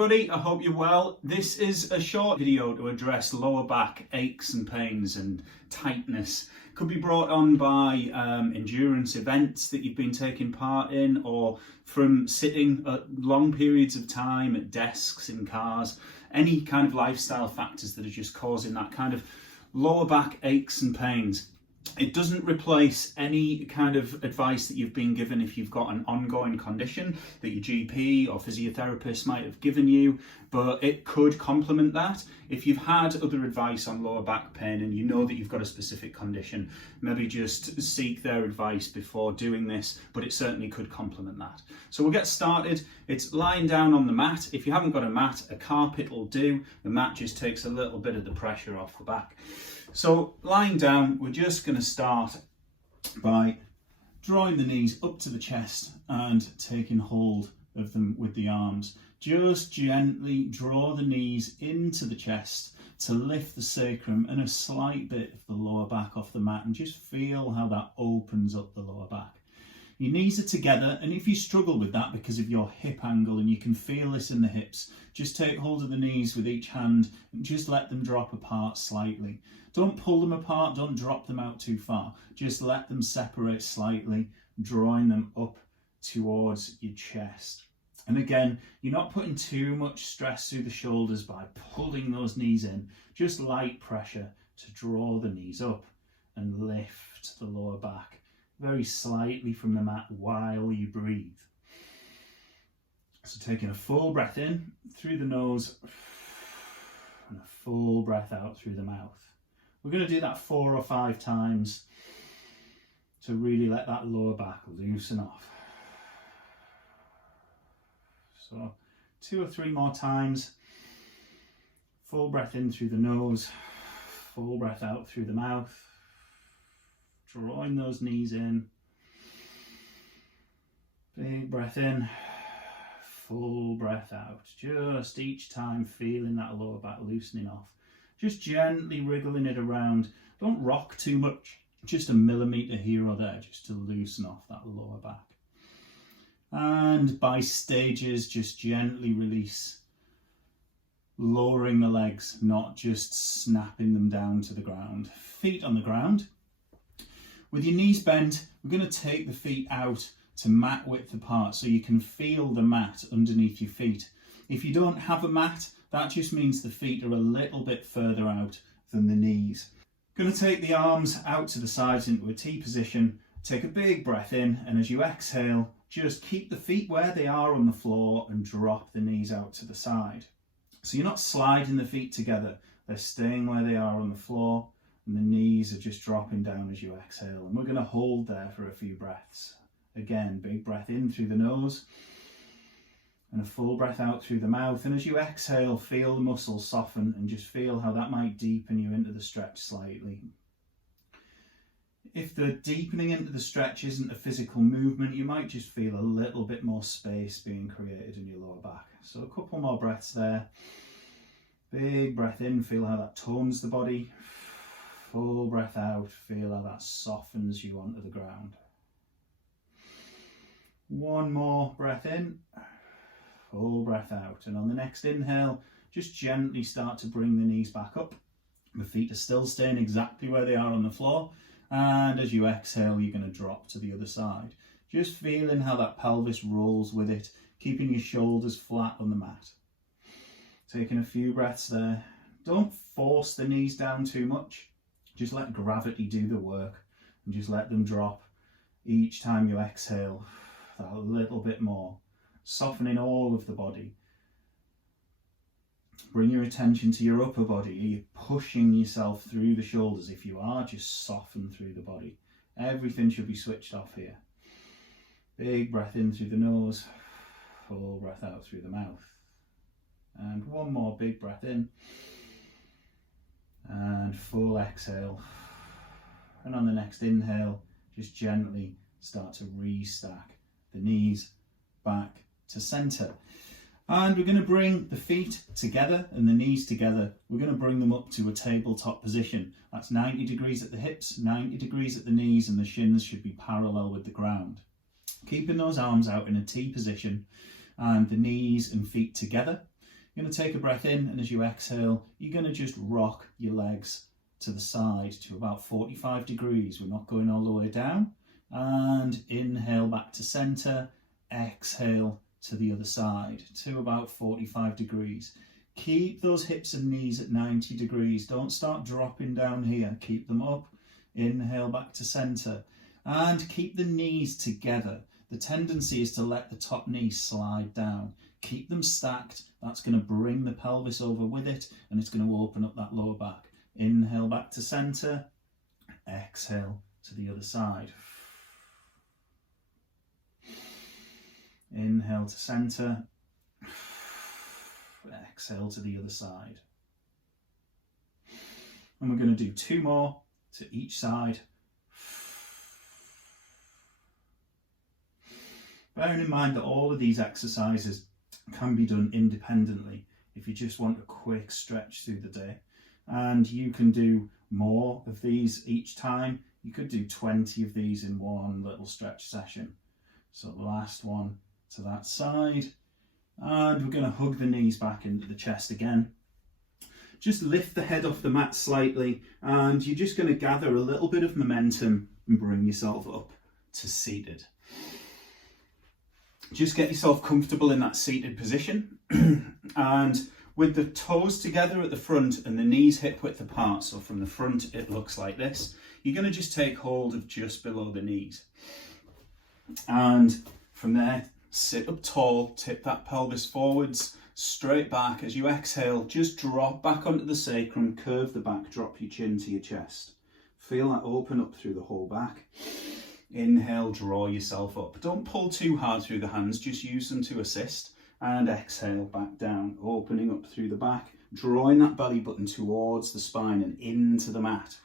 everybody, I hope you're well. This is a short video to address lower back aches and pains and tightness. Could be brought on by endurance events that you've been taking part in, or from sitting at long periods of time at desks in cars. Any kind of lifestyle factors that are just causing that kind of lower back aches and pains. It doesn't replace any kind of advice that you've been given if you've got an ongoing condition that your GP or physiotherapist might have given you, but it could complement that. If you've had other advice on lower back pain and you know that you've got a specific condition, maybe just seek their advice before doing this, but it certainly could complement that. So we'll get started. It's lying down on the mat. If you haven't got a mat, a carpet will do. The mat just takes a little bit of the pressure off the back. So lying down, we're just going to start by drawing the knees up to the chest and taking hold of them with the arms. Just gently draw the knees into the chest to lift the sacrum and a slight bit of the lower back off the mat, and just feel how that opens up the lower back. Your knees are together, and if you struggle with that because of your hip angle and you can feel this in the hips, just take hold of the knees with each hand and just let them drop apart slightly. Don't pull them apart, don't drop them out too far. Just let them separate slightly, drawing them up towards your chest. And again, you're not putting too much stress through the shoulders by pulling those knees in. Just light pressure to draw the knees up and lift the lower back very slightly from the mat while you breathe. So taking a full breath in through the nose and a full breath out through the mouth. We're going to do that 4 or 5 times to really let that lower back loosen off. So 2 or 3 more times. Full breath in through the nose, full breath out through the mouth. Drawing those knees in. Big breath in, full breath out. Just each time feeling that lower back loosening off. Just gently wriggling it around. Don't rock too much, just a millimetre here or there just to loosen off that lower back. And by stages, just gently release. Lowering the legs, not just snapping them down to the ground. Feet on the ground. With your knees bent, we're going to take the feet out to mat width apart so you can feel the mat underneath your feet. If you don't have a mat, that just means the feet are a little bit further out than the knees. Going to take the arms out to the sides into a T position, take a big breath in, and as you exhale, just keep the feet where they are on the floor and drop the knees out to the side. So you're not sliding the feet together, they're staying where they are on the floor. And the knees are just dropping down as you exhale. And we're going to hold there for a few breaths. Again, big breath in through the nose and a full breath out through the mouth. And as you exhale, feel the muscles soften and just feel how that might deepen you into the stretch slightly. If the deepening into the stretch isn't a physical movement, you might just feel a little bit more space being created in your lower back. So a couple more breaths there. Big breath in, feel how that tones the body. Full breath out, feel how that softens you onto the ground. One more breath in, full breath out. And on the next inhale, just gently start to bring the knees back up. The feet are still staying exactly where they are on the floor. And as you exhale, you're going to drop to the other side. Just feeling how that pelvis rolls with it, keeping your shoulders flat on the mat. Taking a few breaths there. Don't force the knees down too much. Just let gravity do the work and just let them drop each time you exhale a little bit more, softening all of the body. Bring your attention to your upper body. Are you pushing yourself through the shoulders? If you are, just soften through the body. Everything should be switched off here. Big breath in through the nose, full breath out through the mouth. And one more big breath in. And full exhale. And on the next inhale, just gently start to restack the knees back to center. And we're going to bring the feet together and the knees together. We're going to bring them up to a tabletop position. That's 90 degrees at the hips, 90 degrees at the knees, and the shins should be parallel with the ground. Keeping those arms out in a T position and the knees and feet together. You're going to take a breath in, and as you exhale, you're going to just rock your legs to the side to about 45 degrees. We're not going all the way down. And inhale back to center, exhale to the other side to about 45 degrees. Keep those hips and knees at 90 degrees. Don't start dropping down here. Keep them up. Inhale back to center and keep the knees together. The tendency is to let the top knee slide down. Keep them stacked. That's going to bring the pelvis over with it, and it's going to open up that lower back. Inhale back to center. Exhale to the other side. Inhale to center. Exhale to the other side. And we're going to do 2 more to each side. Bearing in mind that all of these exercises can be done independently if you just want a quick stretch through the day. And you can do more of these each time. You could do 20 of these in one little stretch session. So the last one to that side. And we're going to hug the knees back into the chest again. Just lift the head off the mat slightly, and you're just going to gather a little bit of momentum and bring yourself up to seated. Just get yourself comfortable in that seated position, and with the toes together at the front and the knees hip width apart, so from the front it looks like this, you're going to just take hold of just below the knees. And from there, sit up tall, tip that pelvis forwards, straight back. As you exhale, just drop back onto the sacrum, curve the back, drop your chin to your chest. Feel that open up through the whole back. Inhale, draw yourself up. Don't pull too hard through the hands, just use them to assist. And exhale, back down, opening up through the back, drawing that belly button towards the spine and into the mat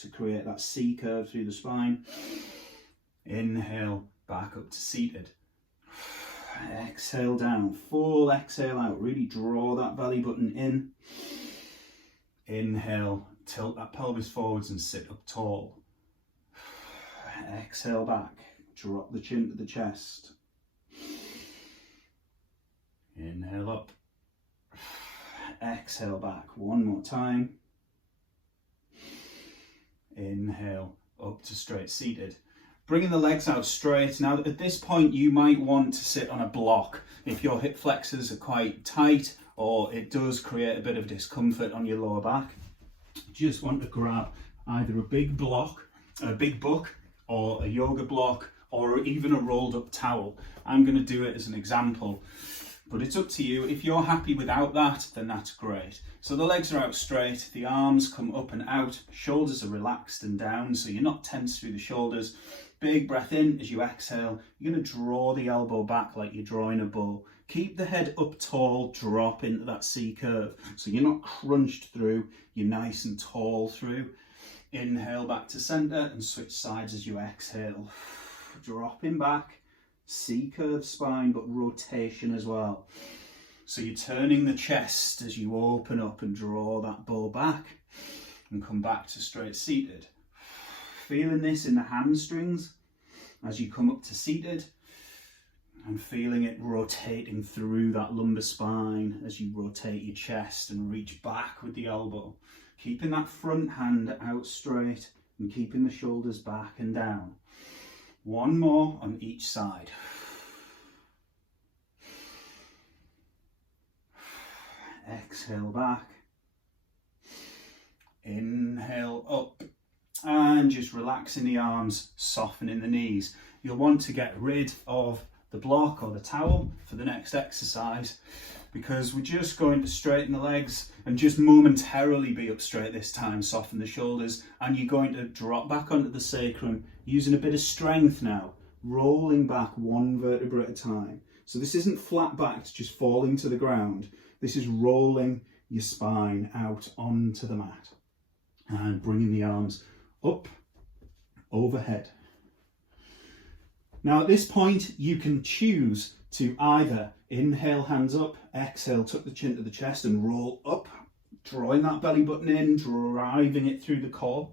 to create that C curve through the spine. Inhale, back up to seated. Exhale down, full exhale out, really draw that belly button in. Inhale, tilt that pelvis forwards and sit up tall. Exhale back, drop the chin to the chest. Inhale up. Exhale back, one more time. Inhale, up to straight seated. Bringing the legs out straight. Now at this point you might want to sit on a block if your hip flexors are quite tight or it does create a bit of discomfort on your lower back. Just want to grab either a big book or a yoga block or even a rolled up towel. I'm going to do it as an example, but it's up to you. If you're happy without that, then that's great. So the legs are out straight, the arms come up and out, shoulders are relaxed and down, so you're not tense through the shoulders. Big breath in as you exhale. You're going to draw the elbow back like you're drawing a bow. Keep the head up tall, drop into that C curve. So you're not crunched through, you're nice and tall through. Inhale back to center and switch sides as you exhale. Dropping back, C curve spine, but rotation as well. So you're turning the chest as you open up and draw that bow back and come back to straight seated. Feeling this in the hamstrings as you come up to seated and feeling it rotating through that lumbar spine as you rotate your chest and reach back with the elbow. Keeping that front hand out straight and keeping the shoulders back and down. One more on each side. Exhale back. Inhale up. And just relaxing the arms, softening the knees. You'll want to get rid of the block or the towel for the next exercise because we're just going to straighten the legs and just momentarily be up straight this time, soften the shoulders, and you're going to drop back onto the sacrum using a bit of strength now, rolling back one vertebra at a time. So this isn't flat backed, just falling to the ground. This is rolling your spine out onto the mat and bringing the arms up, overhead. Now at this point, you can choose to either inhale, hands up, exhale, tuck the chin to the chest and roll up, drawing that belly button in, driving it through the core.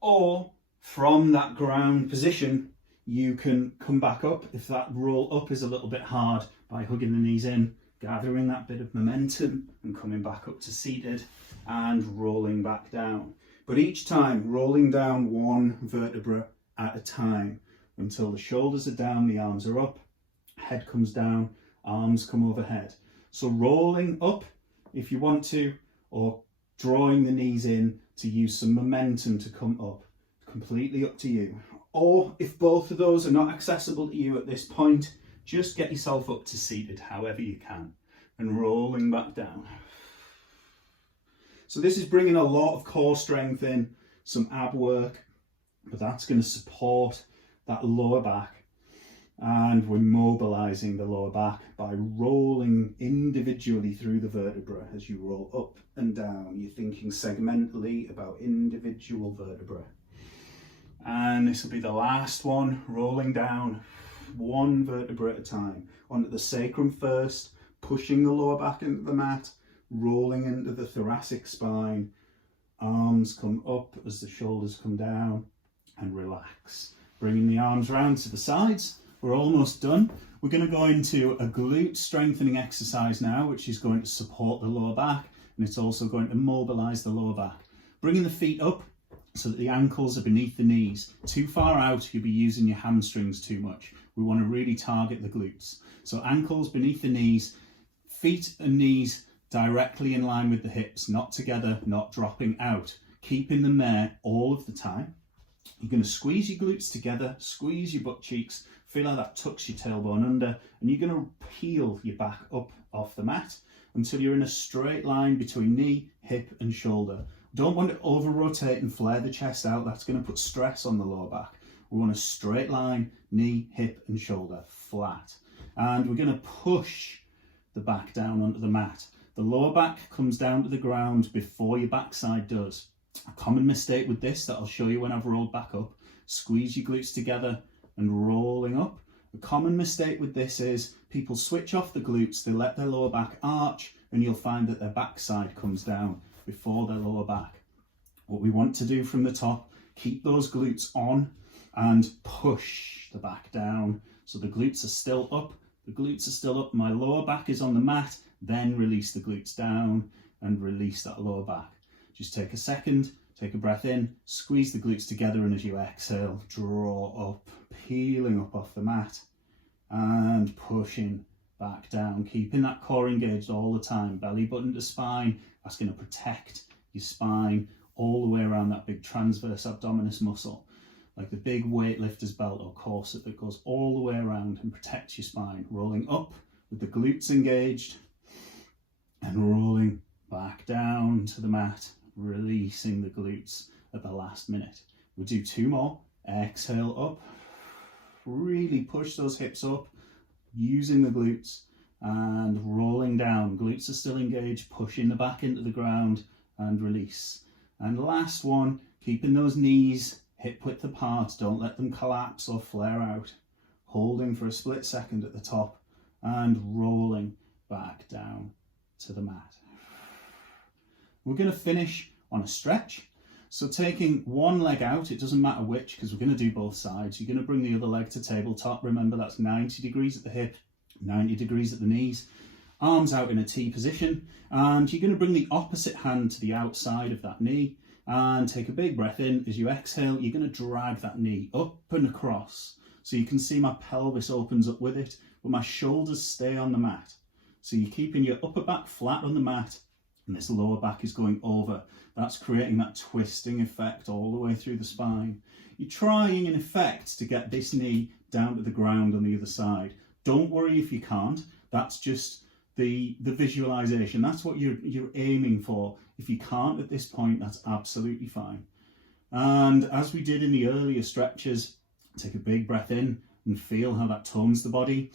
Or from that ground position, you can come back up. If that roll up is a little bit hard, by hugging the knees in, gathering that bit of momentum and coming back up to seated and rolling back down. But each time rolling down one vertebra at a time until the shoulders are down, the arms are up, head comes down, arms come overhead. So rolling up if you want to, or drawing the knees in to use some momentum to come up. Completely up to you. Or if both of those are not accessible to you at this point, just get yourself up to seated however you can and rolling back down. So this is bringing a lot of core strength in, some ab work, but that's going to support that lower back. And we're mobilizing the lower back by rolling individually through the vertebra as you roll up and down. You're thinking segmentally about individual vertebra. And this will be the last one, rolling down one vertebra at a time. Onto the sacrum first, pushing the lower back into the mat, rolling into the thoracic spine. Arms come up as the shoulders come down, and relax. Bringing the arms round to the sides. We're almost done. We're going to go into a glute strengthening exercise now, which is going to support the lower back, and it's also going to mobilize the lower back. Bringing the feet up so that the ankles are beneath the knees. Too far out, you'll be using your hamstrings too much. We want to really target the glutes. So ankles beneath the knees, feet and knees directly in line with the hips, not together, not dropping out. Keeping them there all of the time. You're going to squeeze your glutes together, squeeze your butt cheeks, feel how that tucks your tailbone under, and you're going to peel your back up off the mat until you're in a straight line between knee, hip and shoulder. Don't want to over rotate and flare the chest out. That's going to put stress on the lower back. We want a straight line, knee, hip and shoulder, flat. And we're going to push the back down onto the mat. The lower back comes down to the ground before your backside does. A common mistake with this that I'll show you when I've rolled back up, squeeze your glutes together and rolling up. A common mistake with this is people switch off the glutes, they let their lower back arch, and you'll find that their backside comes down before their lower back. What we want to do from the top, keep those glutes on and push the back down. So the glutes are still up, my lower back is on the mat, then release the glutes down and release that lower back. Just take a second, take a breath in, squeeze the glutes together, and as you exhale, draw up, peeling up off the mat and pushing back down, keeping that core engaged all the time, belly button to spine. That's going to protect your spine all the way around that big transverse abdominis muscle, like the big weightlifter's belt or corset that goes all the way around and protects your spine. Rolling up with the glutes engaged and rolling back down to the mat, releasing the glutes at the last minute. We'll do two more. Exhale up, really push those hips up using the glutes, and rolling down. Glutes are still engaged, pushing the back into the ground and release. And last one, keeping those knees hip width apart, don't let them collapse or flare out. Holding for a split second at the top and rolling back down to the mat. We're going to finish on a stretch. So taking one leg out, it doesn't matter which, because we're going to do both sides. You're going to bring the other leg to tabletop. Remember, that's 90 degrees at the hip, 90 degrees at the knees. Arms out in a T position. And you're going to bring the opposite hand to the outside of that knee. And take a big breath in. As you exhale, you're going to drag that knee up and across. So you can see my pelvis opens up with it, but my shoulders stay on the mat. So you're keeping your upper back flat on the mat, and this lower back is going over. That's creating that twisting effect all the way through the spine. You're trying, in effect, to get this knee down to the ground on the other side. Don't worry if you can't. That's just the visualization. That's what you're aiming for. If you can't at this point, that's absolutely fine. And as we did in the earlier stretches, take a big breath in and feel how that tones the body.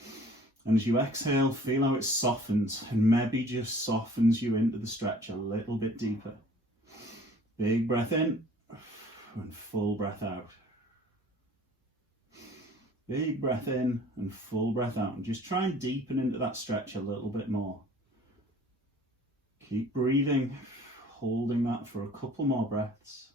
And as you exhale, feel how it softens, and maybe just softens you into the stretch a little bit deeper. Big breath in and full breath out. Big breath in and full breath out. And just try and deepen into that stretch a little bit more. Keep breathing, holding that for a couple more breaths.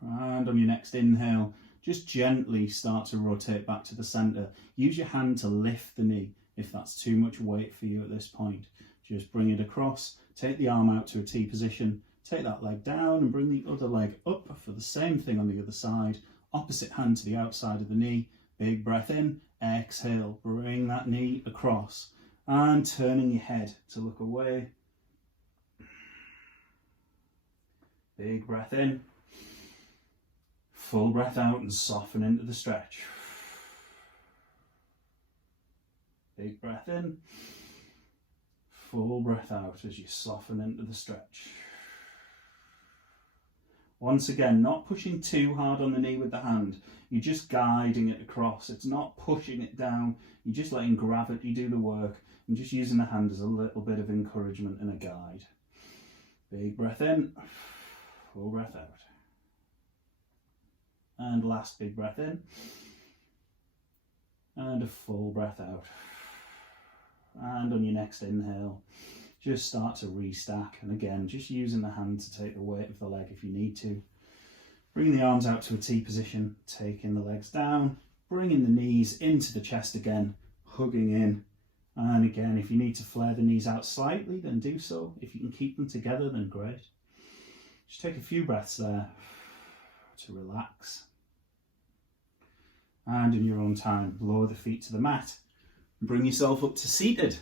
And on your next inhale, just gently start to rotate back to the centre. Use your hand to lift the knee if that's too much weight for you at this point. Just bring it across, take the arm out to a T position, take that leg down and bring the other leg up for the same thing on the other side. Opposite hand to the outside of the knee. Big breath in, exhale, bring that knee across and turning your head to look away. Big breath in, full breath out and soften into the stretch. Big breath in, full breath out as you soften into the stretch. Once again, not pushing too hard on the knee with the hand. You're just guiding it across. It's not pushing it down. You're just letting gravity do the work and just using the hand as a little bit of encouragement and a guide. Big breath in, full breath out. And last big breath in. And a full breath out. And on your next inhale, just start to restack, and again, just using the hand to take the weight of the leg if you need to. Bringing the arms out to a T position, taking the legs down, bringing the knees into the chest again, hugging in. And again, if you need to flare the knees out slightly, then do so. If you can keep them together, then great. Just take a few breaths there to relax. And in your own time, lower the feet to the mat and bring yourself up to seated.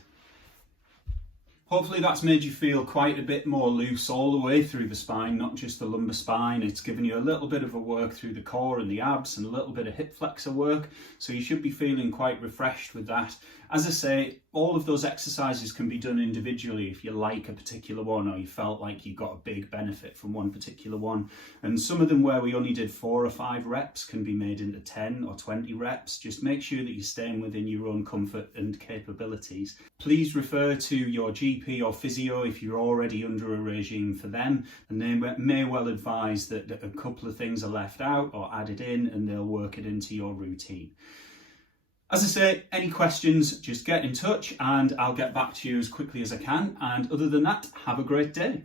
Hopefully that's made you feel quite a bit more loose all the way through the spine, not just the lumbar spine. It's given you a little bit of a work through the core and the abs and a little bit of hip flexor work. So you should be feeling quite refreshed with that. As I say, all of those exercises can be done individually if you like a particular one or you felt like you got a big benefit from one particular one. And some of them where we only did 4 or 5 reps can be made into 10 or 20 reps. Just make sure that you're staying within your own comfort and capabilities. Please refer to your GP or physio if you're already under a regime for them, and they may well advise that a couple of things are left out or added in and they'll work it into your routine. As I say, any questions, just get in touch and I'll get back to you as quickly as I can. And other than that, have a great day.